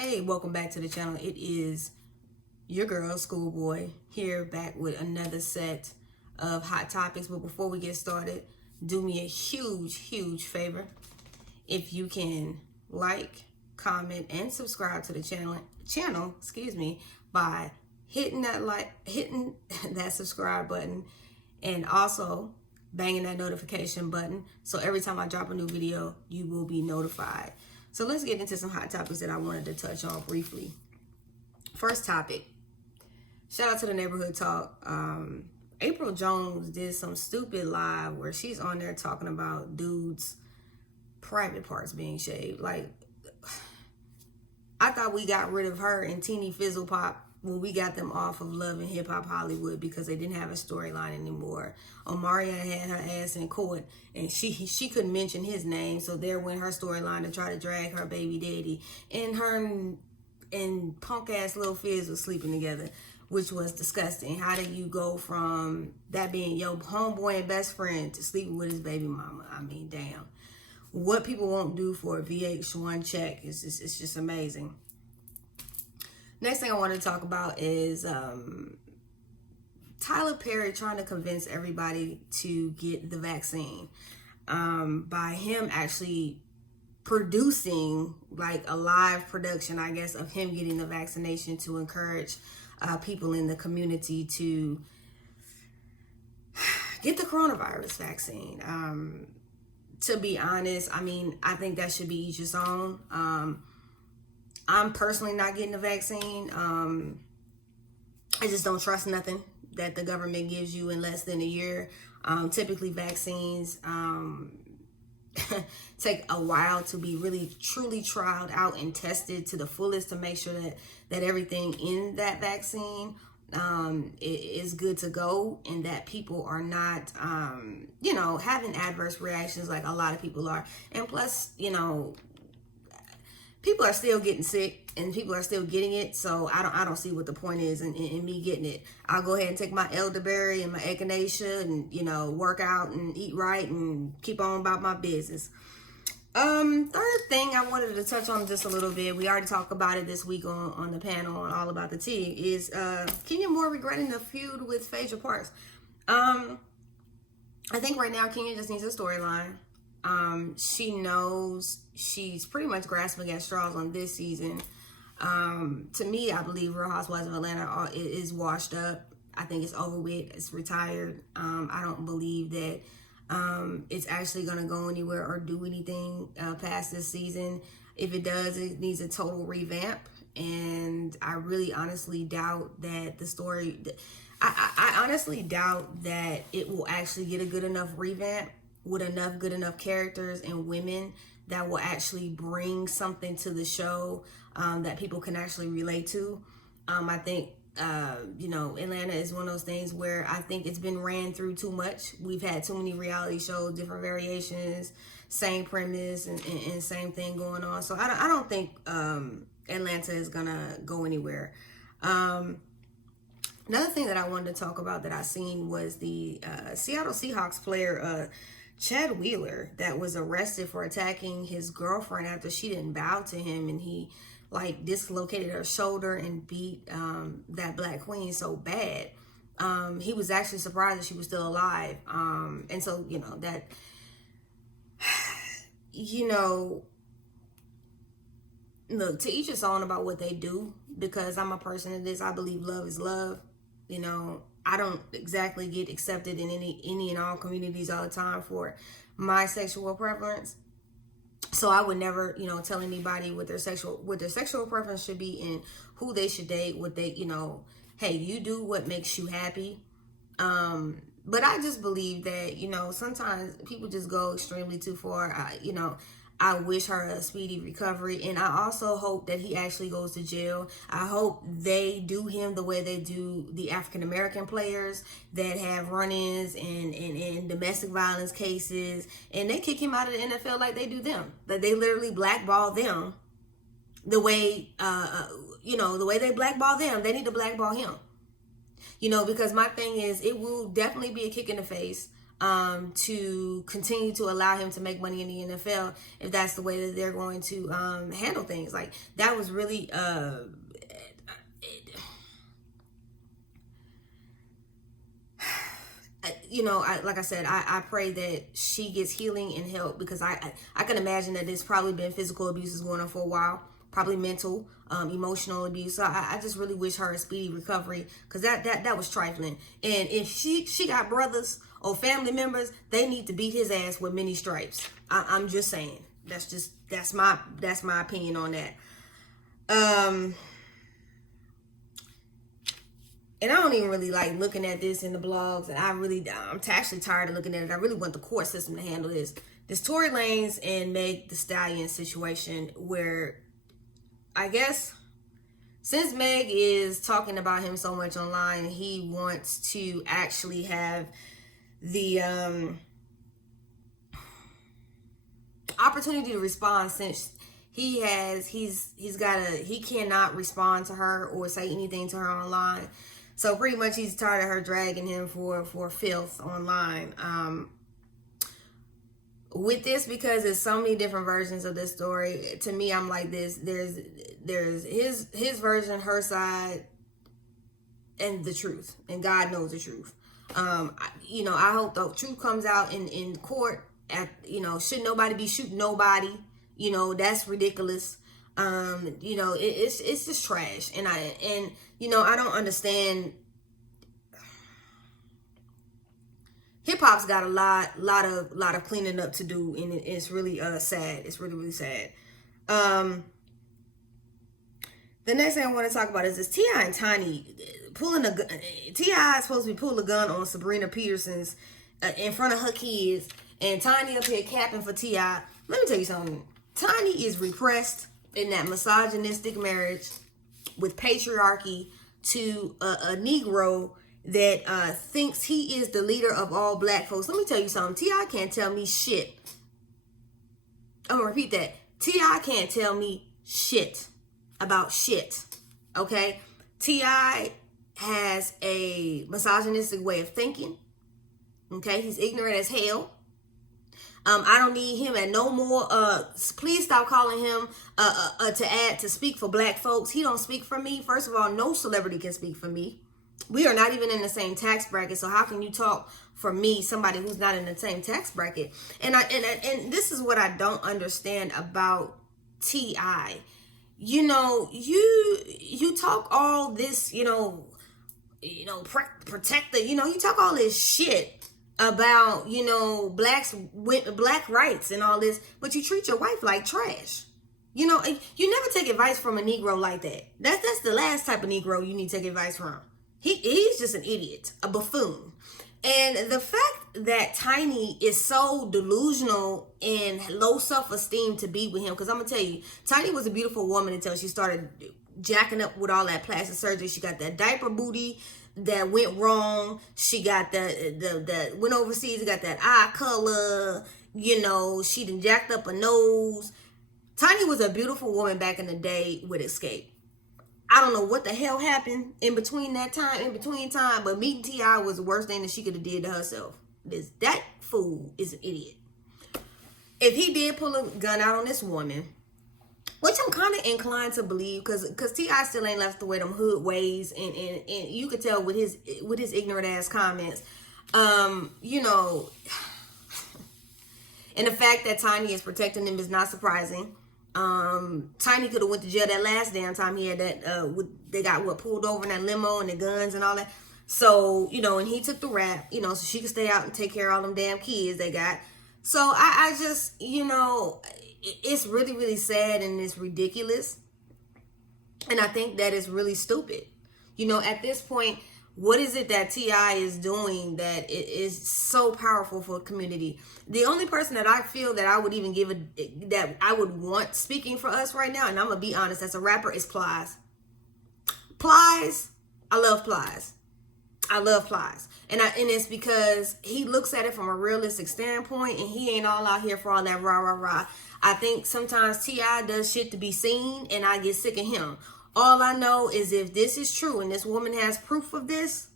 Hey, welcome back to the channel. It is your girl, Schoolboy, here back with another set of hot topics. But before we get started, do me a huge favor. If you can like, comment, and subscribe to the channel, by hitting that subscribe button, and also banging that notification button. So every time I drop a new video, you will be notified. So let's get into some hot topics that I wanted to touch on briefly. First topic, shout out to the Neighborhood Talk. Apryl Jones did some stupid live where she's on there talking about dudes' private parts being shaved. Like, I thought we got rid of her and Teeny Fizzle Pop when we got them off of Love and Hip Hop Hollywood because they didn't have a storyline anymore. Omaria had her ass in court and she couldn't mention his name, so there went her storyline to try to drag her baby daddy. And her and punk ass Lil Fizz was sleeping together, which was disgusting. How do you go from that being your homeboy and best friend to sleeping with his baby mama? I mean, damn. What people won't do for a VH1 check is just amazing. Next thing I want to talk about is Tyler Perry trying to convince everybody to get the vaccine by him actually producing like a live production, I guess, of him getting the vaccination to encourage people in the community to get the coronavirus vaccine. To be honest, I mean, I think that should be each its own. I'm personally not getting the vaccine. I just don't trust nothing that the government gives you in less than a year. Typically vaccines take a while to be really truly trialed out and tested to the fullest to make sure that everything in that vaccine is good to go and that people are not having adverse reactions like a lot of people are. And plus, people are still getting sick and people are still getting it, so I don't see what the point is in me getting it. I'll go ahead and take my elderberry and my echinacea and work out and eat right and keep on about my business. Third thing I wanted to touch on just a little bit, we already talked about it this week on the panel on All About the Tea, is Kenya Moore regretting the feud with Phadrea Parks. I think right now Kenya just needs a storyline. She knows she's pretty much grasping at straws on this season. To me, I believe Real Housewives of Atlanta is washed up. I think it's over with. It's retired. I don't believe that it's actually going to go anywhere or do anything past this season. If it does, it needs a total revamp. And I really honestly doubt that the story... I honestly doubt that it will actually get a good enough revamp with good enough characters and women that will actually bring something to the show that people can actually relate to. I think, Atlanta is one of those things where I think it's been ran through too much. We've had too many reality shows, different variations, same premise and same thing going on. So I don't think Atlanta is gonna go anywhere. Another thing that I wanted to talk about that I seen was the Seattle Seahawks player Chad Wheeler that was arrested for attacking his girlfriend after she didn't bow to him, and he dislocated her shoulder and beat that Black Queen so bad. He was actually surprised that she was still alive. And so, look, to each its own about what they do, because I'm a person of this. I believe love is love. I don't exactly get accepted in any and all communities all the time for my sexual preference. So I would never, tell anybody what their sexual preference should be and who they should date, what they, hey, you do what makes you happy. But I just believe that, sometimes people just go extremely too far. I wish her a speedy recovery, and I also hope that he actually goes to jail. I hope they do him the way they do the African-American players that have run-ins and domestic violence cases, and they kick him out of the NFL like they do them. That they literally blackball them the way, the way they blackball them, they need to blackball him. Because my thing is, it will definitely be a kick in the face. to continue to allow him to make money in the NFL if that's the way that they're going to handle things. Like, that was really like I said, I pray that she gets healing and help, because I can imagine that there's probably been physical abuses going on for a while, probably mental, emotional abuse. So I just really wish her a speedy recovery, because that was trifling. And if she got brothers or family members, they need to beat his ass with many stripes. I'm just saying. That's my opinion on that. And I don't even really like looking at this in the blogs. And I'm actually tired of looking at it. I really want the court system to handle this. This Tory Lanez and Meg Thee Stallion situation, where I guess since Meg is talking about him so much online, he wants to actually have the opportunity to respond, since he cannot respond to her or say anything to her online. So pretty much he's tired of her dragging him for filth online. With this, because there's so many different versions of this story, to me, I'm like this. There's his version, her side, and the truth. And God knows the truth. I hope the truth comes out in court. Should nobody be shooting nobody? That's ridiculous. It's just trash. And I don't understand. Hip hop's got a lot of cleaning up to do, and it's really sad. It's really, really sad. The next thing I want to talk about is this T.I. and Tiny pulling a gun. T.I. is supposed to be pulling a gun on Sabrina Peterson's in front of her kids, and Tiny up here capping for T.I. Let me tell you something. Tiny is repressed in that misogynistic marriage with patriarchy to a Negro that thinks he is the leader of all black folks. Let me tell you something. T.I. can't tell me shit. I'm going to repeat that. T.I. can't tell me shit about shit. Okay? T.I. has a misogynistic way of thinking. Okay? He's ignorant as hell. I don't need him at no more. Please stop calling him to speak for black folks. He don't speak for me. First of all, no celebrity can speak for me. We are not even in the same tax bracket. So how can you talk for me, somebody who's not in the same tax bracket? And this is what I don't understand about T.I. You talk all this, protect the, you talk all this shit about, black rights and all this, but you treat your wife like trash. You never take advice from a Negro like that. That's the last type of Negro you need to take advice from. He's just an idiot, a buffoon. And the fact that Tiny is so delusional and low self-esteem to be with him, because I'm going to tell you, Tiny was a beautiful woman until she started jacking up with all that plastic surgery. She got that diaper booty that went wrong. She got the went overseas, got that eye color, she done jacked up her nose. Tiny was a beautiful woman back in the day with Escape. I don't know what the hell happened in between time, but meeting T.I. was the worst thing that she could have did to herself. That fool is an idiot. If he did pull a gun out on this woman, which I'm kind of inclined to believe, because T.I. still ain't left away them hood ways, and you could tell with his ignorant ass comments, and the fact that Tiny is protecting him is not surprising. Tiny could have went to jail that last damn time he had that, they got pulled over in that limo and the guns and all that. So, and he took the rap, so she could stay out and take care of all them damn kids they got. So I just, it's really, really sad and it's ridiculous. And I think that is really stupid. At this point, what is it that T.I. is doing that is so powerful for a community? The only person that I feel that I would even that I would want speaking for us right now, and I'm going to be honest, as a rapper, is Plies. Plies, I love Plies. And it's because he looks at it from a realistic standpoint, and he ain't all out here for all that rah, rah, rah. I think sometimes T.I. does shit to be seen, and I get sick of him. All I know is if this is true and this woman has proof of this,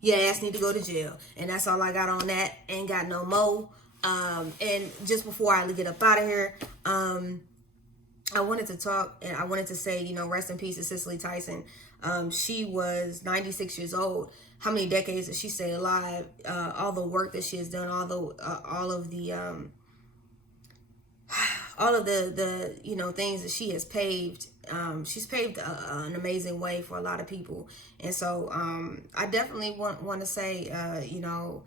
your ass need to go to jail. And that's all I got on that. Ain't got no more. And just before I get up out of here, I wanted to talk, and I wanted to say, you know, rest in peace to Cicely Tyson. She was 96 years old. How many decades has she stayed alive? All the work that she has done, all of the you know, things that she has paved. She's paved an amazing way for a lot of people. And so I definitely want to say, you know,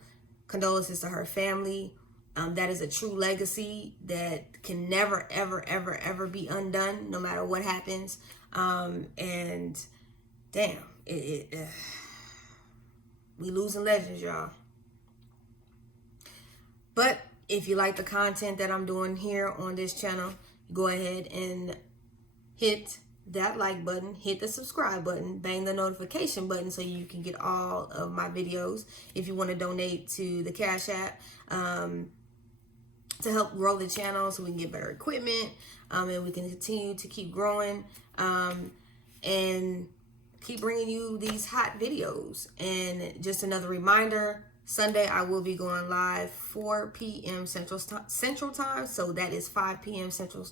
condolences to her family. That is a true legacy that can never, ever, ever, ever be undone, no matter what happens. And damn, we losing legends, y'all. But if you like the content that I'm doing here on this channel, go ahead and hit that like button, hit the subscribe button, bang the notification button so you can get all of my videos. If you want to donate to the Cash App, to help grow the channel so we can get better equipment, and we can continue to keep growing, and keep bringing you these hot videos. And just another reminder, Sunday I will be going live 4 p.m. Central Time, so that is 5 p.m. Central.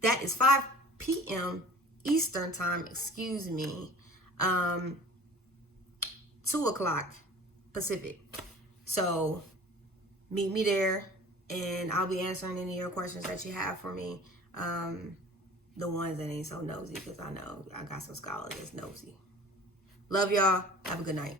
That is 5 p.m. Eastern Time, excuse me, 2 o'clock Pacific. So meet me there, and I'll be answering any of your questions that you have for me. The ones that ain't so nosy, because I know I got some scholars that's nosy. Love y'all. Have a good night.